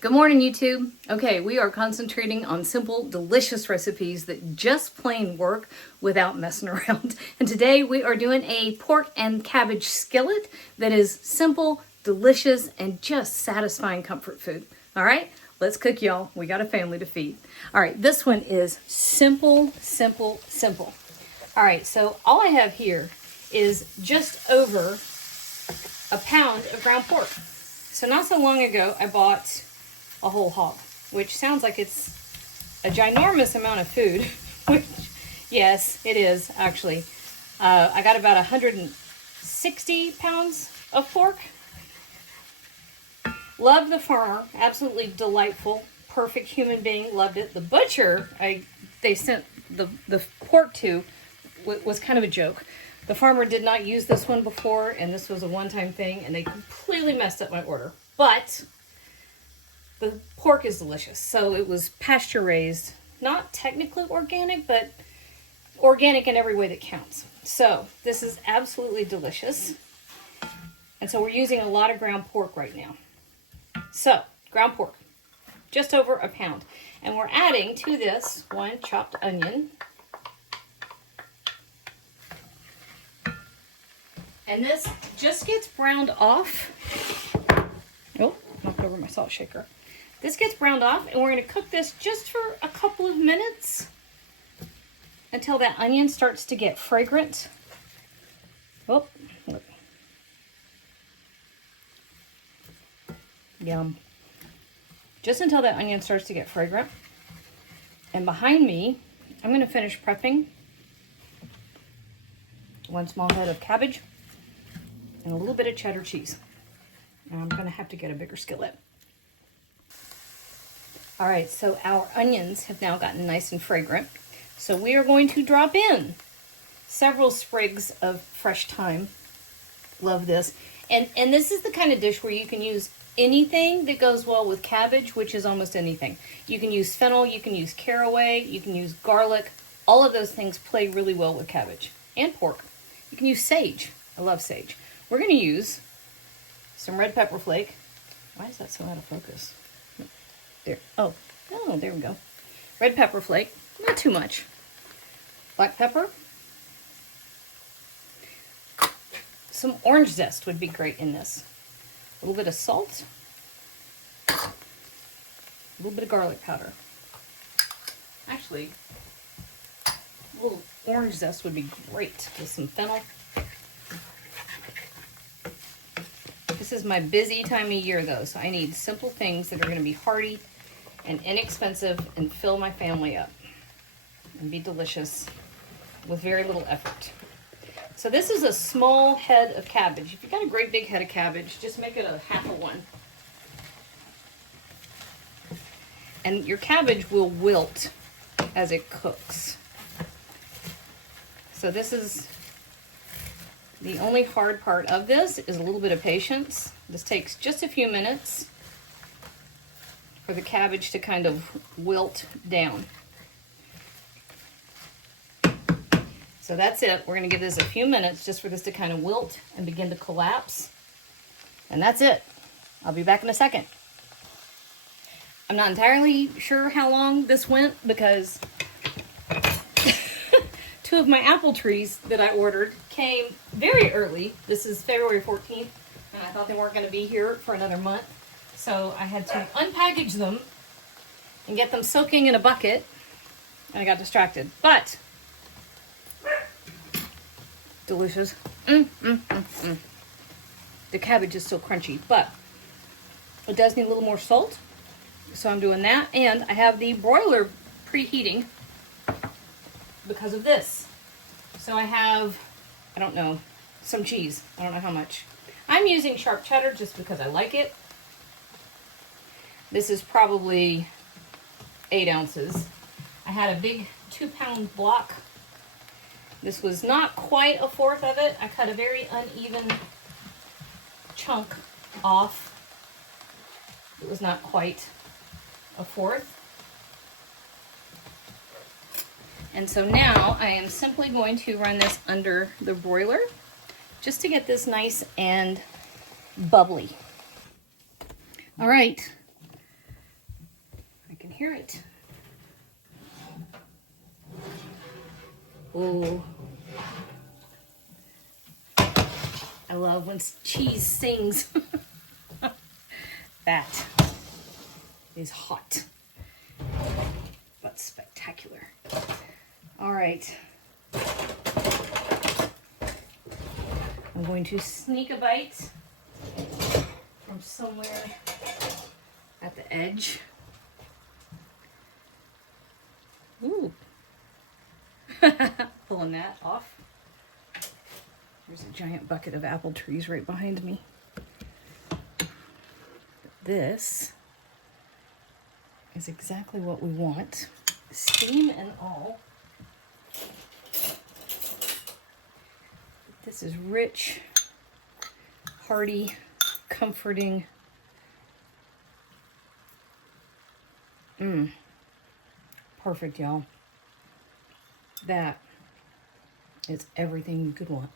Good morning, YouTube. Okay, we are concentrating on simple, delicious recipes that just plain work without messing around. And today we are doing a pork and cabbage skillet that is simple, delicious, and just satisfying comfort food. All right, let's cook, y'all. We got a family to feed. All right, this one is simple, simple, simple. All right, so all I have here is just over a pound of ground pork. So not so long ago, I bought a whole hog, which sounds like it's a ginormous amount of food, which, yes, it is, actually. I got about 160 pounds of pork. Loved the farmer, absolutely delightful, perfect human being, loved it. The butcher they sent the pork to was kind of a joke. The farmer did not use this one before, and this was a one-time thing, and they completely messed up my order. But the pork is delicious. So it was pasture raised, not technically organic, but organic in every way that counts. So this is absolutely delicious. And so we're using a lot of ground pork right now. So ground pork, just over a pound. And we're adding to this one chopped onion. And this just gets browned off. Oh, knocked over my salt shaker. This gets browned off, and we're going to cook this just for a couple of minutes until that onion starts to get fragrant. Oh, look. Yum. Just until that onion starts to get fragrant. And behind me, I'm going to finish prepping one small head of cabbage and a little bit of cheddar cheese. And I'm going to have to get a bigger skillet. All right, so our onions have now gotten nice and fragrant. So we are going to drop in several sprigs of fresh thyme. Love this. And this is the kind of dish where you can use anything that goes well with cabbage, which is almost anything. You can use fennel, you can use caraway, you can use garlic. All of those things play really well with cabbage and pork. You can use sage. I love sage. We're going to use some red pepper flake. Why is that so out of focus? There. Oh, there we go. Red pepper flake, not too much. Black pepper. Some orange zest would be great in this. A little bit of salt. A little bit of garlic powder. Actually, a little orange zest would be great with some fennel. This is my busy time of year, though, so I need simple things that are going to be hearty and inexpensive and fill my family up and be delicious with very little effort. So this is a small head of cabbage. If you've got a great big head of cabbage, just make it a half a one. And your cabbage will wilt as it cooks. So this is the only hard part of this is a little bit of patience. This takes just a few minutes for the cabbage to kind of wilt down. So that's it. We're going to give this a few minutes just for this to kind of wilt and begin to collapse. And that's it. I'll be back in a second. I'm not entirely sure how long this went because two of my apple trees that I ordered came very early. This is February 14th, and I thought they weren't going to be here for another month. So I had to unpackage them and get them soaking in a bucket, and I got distracted. But delicious. The cabbage is still crunchy, but it does need a little more salt. So I'm doing that, and I have the broiler preheating because of this. So I have, I don't know, some cheese. I don't know how much. I'm using sharp cheddar just because I like it. This is probably 8 ounces. I had a big 2-pound block. This was not quite a fourth of it. I cut a very uneven chunk off. It was not quite a fourth. And so now I am simply going to run this under the broiler just to get this nice and bubbly. All right, hear it. Oh, I love when cheese sings. That is hot, but spectacular. All right. I'm going to sneak a bite from somewhere at the edge. Ooh. Pulling that off. There's a giant bucket of apple trees right behind me. This is exactly what we want, steam and all. This is rich, hearty, comforting. Perfect, y'all. That is everything you could want.